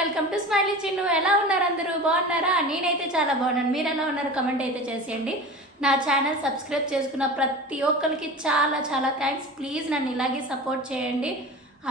Welcome to smiley Chinnu. ఎలా ఉన్నారు అందరూ? బాగున్నారా? నేనైతే చాలా బాగున్నాను. మీరు ఎలా ఉన్నారు? కమెంట్ అయితే చేసేయండి. నా ఛానల్ సబ్స్క్రైబ్ చేసుకున్న ప్రతి ఒక్కరికి చాలా చాలా థ్యాంక్స్. ప్లీజ్ నన్ను ఇలాగే సపోర్ట్ చేయండి.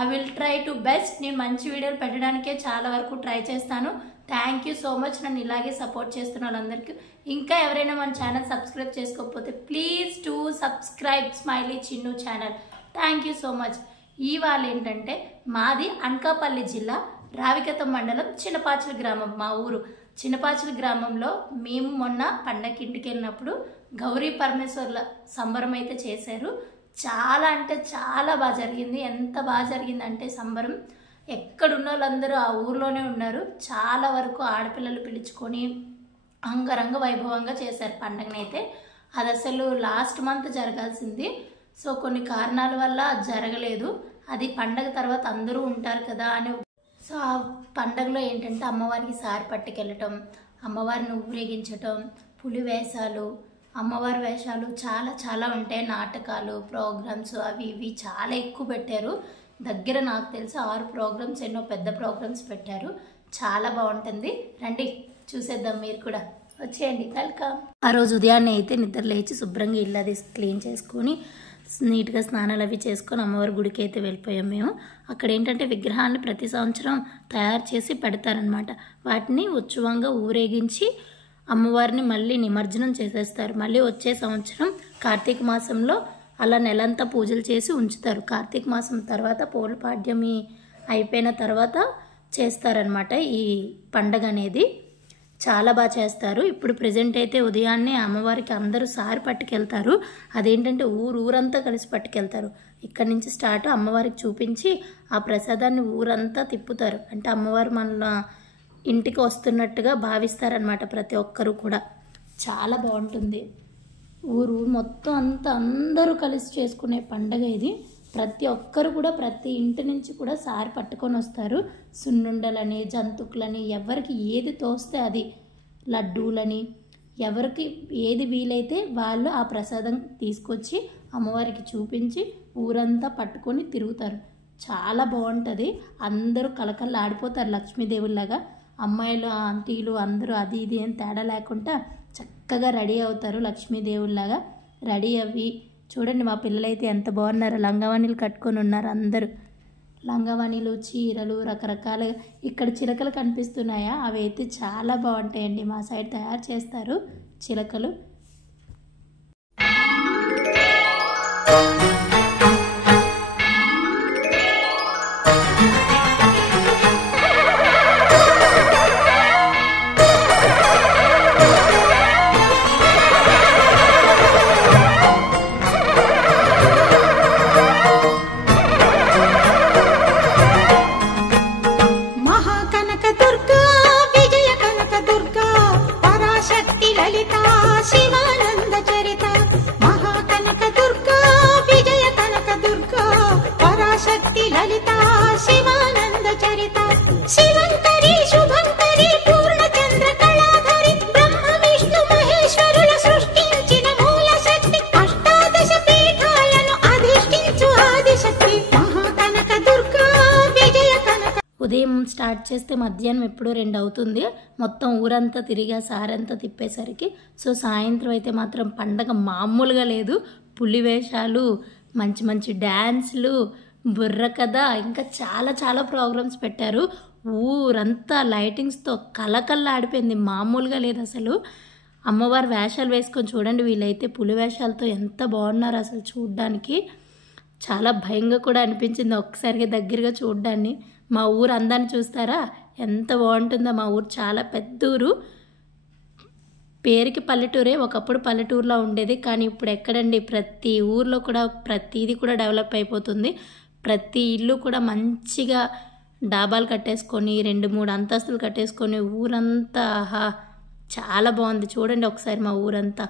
I will try to best. నేను మంచి వీడియోలు పెట్టడానికే చాలా వరకు ట్రై చేస్తాను. Thank you so much. నన్ను ఇలాగే సపోర్ట్ చేస్తున్న వాళ్ళందరికీ. ఇంకా ఎవరైనా మన ఛానల్ సబ్స్క్రైబ్ చేసుకోకపోతే please to subscribe smiley Chinnu channel. Thank you so much. ఇవాళ ఏంటంటే మాది అనకాపల్లి జిల్లా రావికతం మండలం చిన్నపాచల గ్రామం. మా ఊరు చిన్నపాచల గ్రామంలో మేము మొన్న పండగకి ఇంటికి వెళ్ళినప్పుడు గౌరీ పరమేశ్వర్ల సంబరం అయితే చేశారు. చాలా అంటే చాలా బాగా జరిగింది. ఎంత బాగా జరిగింది అంటే సంబరం ఎక్కడున్న వాళ్ళందరూ ఆ ఊర్లోనే ఉన్నారు. చాలా వరకు ఆడపిల్లలు పిలుచుకొని అంగరంగ వైభవంగా చేశారు పండగనైతే. అది అసలు లాస్ట్ మంత్ జరగాల్సింది. సో కొన్ని కారణాల వల్ల జరగలేదు. అది పండగ తర్వాత అందరూ ఉంటారు కదా అని. సో ఆ పండగలో ఏంటంటే అమ్మవారికి సారి పట్టుకెళ్ళటం, అమ్మవారిని ఊరేగించటం, పులి వేషాలు, అమ్మవారి వేషాలు చాలా చాలా ఉంటాయి. నాటకాలు, ప్రోగ్రామ్స్ అవి ఇవి చాలా ఎక్కువ పెట్టారు. దగ్గర నాకు తెలిసి 6 ప్రోగ్రామ్స్ ఎన్నో పెద్ద ప్రోగ్రామ్స్ పెట్టారు. చాలా బాగుంటుంది. రండి చూసేద్దాం. మీరు కూడా వచ్చేయండి. వెల్కమ్. ఆ రోజు ఉదయాన్నే అయితే నిద్ర లేచి శుభ్రంగా ఇల్లు అది క్లీన్ చేసుకొని నీట్గా స్నానాలు అవి చేసుకొని అమ్మవారి గుడికి అయితే వెళ్ళిపోయాం మేము. అక్కడ ఏంటంటే విగ్రహాన్ని ప్రతి సంవత్సరం తయారు చేసి పెడతారనమాట. వాటిని ఉత్సవంగా ఊరేగించి అమ్మవారిని మళ్ళీ నిమజ్జనం చేసేస్తారు. మళ్ళీ వచ్చే సంవత్సరం కార్తీక మాసంలో అలా నెలంతా పూజలు చేసి ఉంచుతారు. కార్తీక మాసం తర్వాత పౌర్ణపాడ్యమి అయిపోయిన తర్వాత చేస్తారనమాట ఈ పండగ అనేది. చాలా బాగా చేస్తారు. ఇప్పుడు ప్రజెంట్ అయితే ఉదయాన్నే అమ్మవారికి అందరూ సారి పట్టుకెళ్తారు. అదేంటంటే ఊరంతా కలిసి పట్టుకెళ్తారు. ఇక్కడి నుంచి స్టార్ట్ అమ్మవారికి చూపించి ఆ ప్రసాదాన్ని ఊరంతా తిప్పుతారు. అంటే అమ్మవారు మన ఇంటికి వస్తున్నట్టుగా భావిస్తారనమాట ప్రతి ఒక్కరు కూడా. చాలా బాగుంటుంది. ఊరు మొత్తం అంతా అందరూ కలిసి చేసుకునే పండగ ఇది. ప్రతి ఒక్కరు కూడా ప్రతి ఇంటి నుంచి కూడా సారి పట్టుకొని వస్తారు. సున్నుండలని, జంతుకులని, ఎవరికి ఏది తోస్తే అది, లడ్డూలని, ఎవరికి ఏది వీలైతే వాళ్ళు ఆ ప్రసాదం తీసుకొచ్చి అమ్మవారికి చూపించి ఊరంతా పట్టుకొని తిరుగుతారు. చాలా బాగుంటుంది. అందరూ కలకల్లా ఆడిపోతారు లక్ష్మీదేవుల్లాగా. అమ్మాయిలు, ఆంటీలు అందరూ అది ఇది ఏం తేడా లేకుండా చక్కగా రెడీ అవుతారు లక్ష్మీదేవుల్లాగా. రెడీ అవి చూడండి మా పిల్లలైతే ఎంత బాగున్నారు. లంగావాణీలు కట్టుకొని ఉన్నారు అందరూ. లంగావాణీలు, చీరలు రకరకాలుగా. ఇక్కడ చిలకలు కనిపిస్తున్నాయా? అవి అయితే చాలా బాగుంటాయండి. మా సైడ్ తయారు చేస్తారు చిలకలు. ఉదయం స్టార్ట్ చేస్తే మధ్యాహ్నం ఎప్పుడో 2 అవుతుంది. మొత్తం ఊరంతా తిరిగా సారంతా తిప్పేసరికి. సో సాయంత్రం అయితే మాత్రం పండగ మామూలుగా లేదు. పులి వేషాలు, మంచి మంచి డ్యాన్స్లు, బుర్ర కథ, ఇంకా చాలా చాలా ప్రోగ్రామ్స్ పెట్టారు. ఊరంతా లైటింగ్స్తో కలకల్లా ఆడిపోయింది. మామూలుగా లేదు అసలు. అమ్మవారి వేషాలు వేసుకొని చూడండి. వీళ్ళైతే పులి వేషాలతో ఎంత బాగున్నారు అసలు. చూడ్డానికి చాలా భయంగా కూడా అనిపించింది ఒక్కసారిగా దగ్గరగా చూడ్డాన్ని. మా ఊరు అందాన్ని చూస్తారా ఎంత బాగుంటుందో. మా ఊరు చాలా పెద్ద ఊరు. పేరుకి పల్లెటూరే. ఒకప్పుడు పల్లెటూరులో ఉండేది, కానీ ఇప్పుడు ఎక్కడండి, ప్రతి ఊర్లో కూడా ప్రతిదీ కూడా డెవలప్ అయిపోతుంది. ప్రతి ఇల్లు కూడా మంచిగా డాబాలు కట్టేసుకొని 2-3 అంతస్తులు కట్టేసుకొని ఊరంతా చాలా బాగుంది. చూడండి ఒకసారి మా ఊరంతా.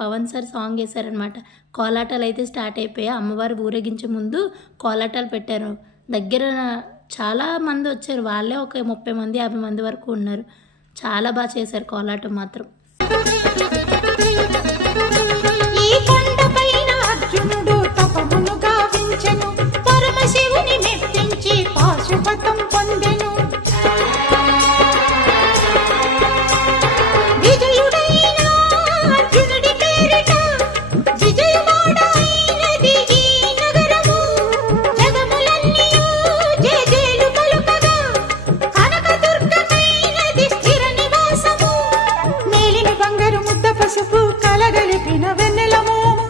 పవన్ సార్ సాంగ్ వేశారనమాట. కోలాటాలు అయితే స్టార్ట్ అయిపోయాయి. అమ్మవారు ఊరేగించే ముందు కోలాటాలు పెట్టారు. దగ్గర చాలా మంది వచ్చారు. వాళ్ళే ఒక 30 మంది 50 మంది వరకు ఉన్నారు. చాలా బాగా చేశారు కోలాటం మాత్రం. ఈ కొండపైన అర్జునుడు తపమును గావించెను, పరమశివుని మెప్పించి పాశుపతం పొందెను. విజయుడైన అర్జునుడి పేరిట విజయవాడైనది ఈ నగరము. జగములన్నీయు జయజయలు పలుకగా కనకదుర్గమైనది స్థిర నివాసము. మేలిన బంగారు ముద్ద పసుపు కలగలిపిన వెన్నెల మోము,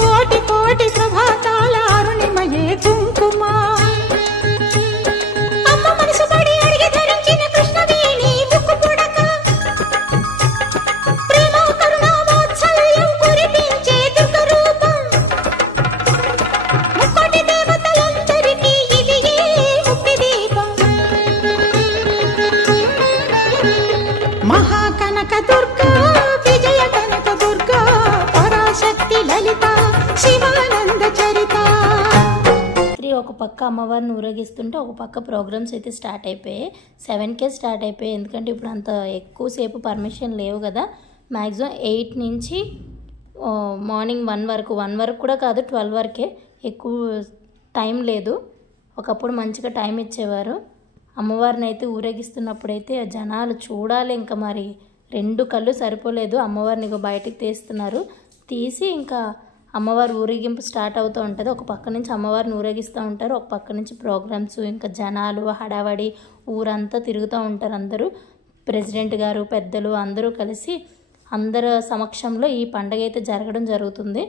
కోటి కోటి ప్రభాతాల అరుణిమయే కుంకుమ. అమ్మ మనసు పడి అడిగి ధరించిన కృష్ణవేణి ముక్కు పుడక, ప్రేమ కరుణ వాత్సల్యం కురిపించే దుర్గ రూపం. ముక్కోటి దేవతలందరికీ ఇది ఏ ముక్తి దీపం. మహాకనక దుర్గా, విజయ కనక దుర్గా, పరాశక్తి లలిత, శివానంద చరిత. ఒక పక్క అమ్మవారిని ఊరేగిస్తుంటే ఒక పక్క ప్రోగ్రామ్స్ అయితే స్టార్ట్ అయిపోయాయి. 7కే స్టార్ట్ అయిపోయాయి. ఎందుకంటే ఇప్పుడు అంత ఎక్కువసేపు పర్మిషన్ లేవు కదా. మ్యాక్సిమం 8 నుంచి మార్నింగ్ 1 వరకు కూడా కాదు, 12 వరకే. ఎక్కువ టైం లేదు. ఒకప్పుడు మంచిగా టైం ఇచ్చేవారు. అమ్మవారిని అయితే ఊరేగిస్తున్నప్పుడైతే జనాలు చూడాలి, ఇంకా మరి 2 కళ్ళు సరిపోలేదు. అమ్మవారిని బయటికి తీస్తున్నారు. తీసి ఇంకా అమ్మవారి ఊరేగింపు స్టార్ట్ అవుతూ ఉంటుంది. ఒక పక్క నుంచి అమ్మవారిని ఊరేగిస్తూ ఉంటారు, ఒక పక్క నుంచి ప్రోగ్రామ్స్, ఇంకా జనాలు హడావడి ఊరంతా తిరుగుతూ ఉంటారు. అందరూ ప్రెసిడెంట్ గారు, పెద్దలు అందరూ కలిసి అందరి సమక్షంలో ఈ పండుగ అయితే జరగడం జరుగుతుంది.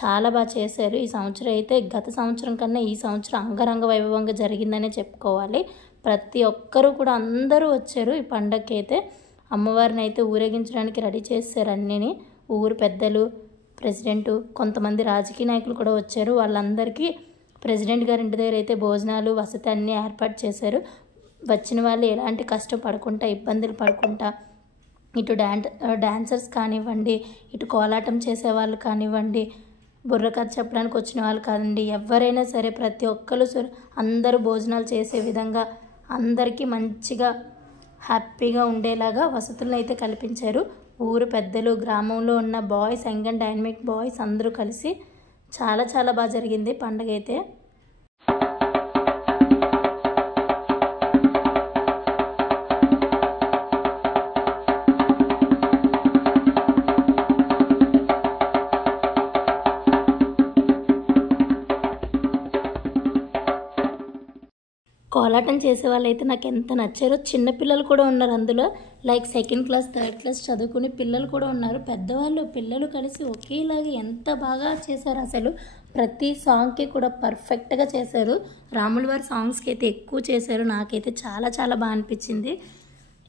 చాలా బాగా చేశారు. ఈ సంవత్సరం అయితే గత సంవత్సరం కన్నా ఈ సంవత్సరం అంగరంగ వైభవంగా జరిగిందనే చెప్పుకోవాలి. ప్రతి ఒక్కరూ కూడా అందరూ వచ్చారు ఈ పండగకి. అయితే అమ్మవారిని అయితే ఊరేగించడానికి రెడీ చేశారు అన్నీని. ఊరు పెద్దలు, ప్రెసిడెంటు, కొంతమంది రాజకీయ నాయకులు కూడా వచ్చారు. వాళ్ళందరికీ ప్రెసిడెంట్ గారి ఇంటి దగ్గర అయితే భోజనాలు, వసతి అన్నీ ఏర్పాటు చేశారు. వచ్చిన వాళ్ళు ఎలాంటి కష్టం పడకుండా, ఇబ్బందులు పడకుండా, ఇటు డాన్సర్స్ కానివ్వండి, ఇటు కోలాటం చేసేవాళ్ళు కానివ్వండి, బుర్రకథ చెప్పడానికి వచ్చిన వాళ్ళు కాదండి, ఎవరైనా సరే ప్రతి ఒక్కరు అందరూ భోజనాలు చేసే విధంగా అందరికీ మంచిగా హ్యాపీగా ఉండేలాగా వసతులను అయితే కల్పించారు. ఊరు పెద్దలు, గ్రామంలో ఉన్న boys, young and dynamic boys అందరూ కలిసి చాలా చాలా బాగా జరిగింది పండుగ అయితే. కోలాటం చేసే వాళ్ళైతే నాకు ఎంత నచ్చారో. చిన్నపిల్లలు కూడా ఉన్నారు అందులో. Like 2nd class 3rd class చదువుకునే పిల్లలు కూడా ఉన్నారు. పెద్దవాళ్ళు పిల్లలు కలిసి ఒకేలాగా ఎంత బాగా చేశారు. అసలు ప్రతి సాంగ్కి కూడా పర్ఫెక్ట్గా చేశారు. రాముల వారి సాంగ్స్కి అయితే ఎక్కువ చేశారు. నాకైతే చాలా చాలా బాగా అనిపించింది.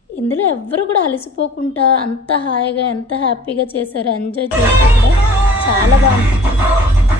ఇందులో ఎవ్వరు కూడా అలసిపోకుండా అంత హాయిగా ఎంత హ్యాపీగా చేశారు. ఎంజాయ్ చేశారు కూడా. చాలా బాగా అనిపించింది.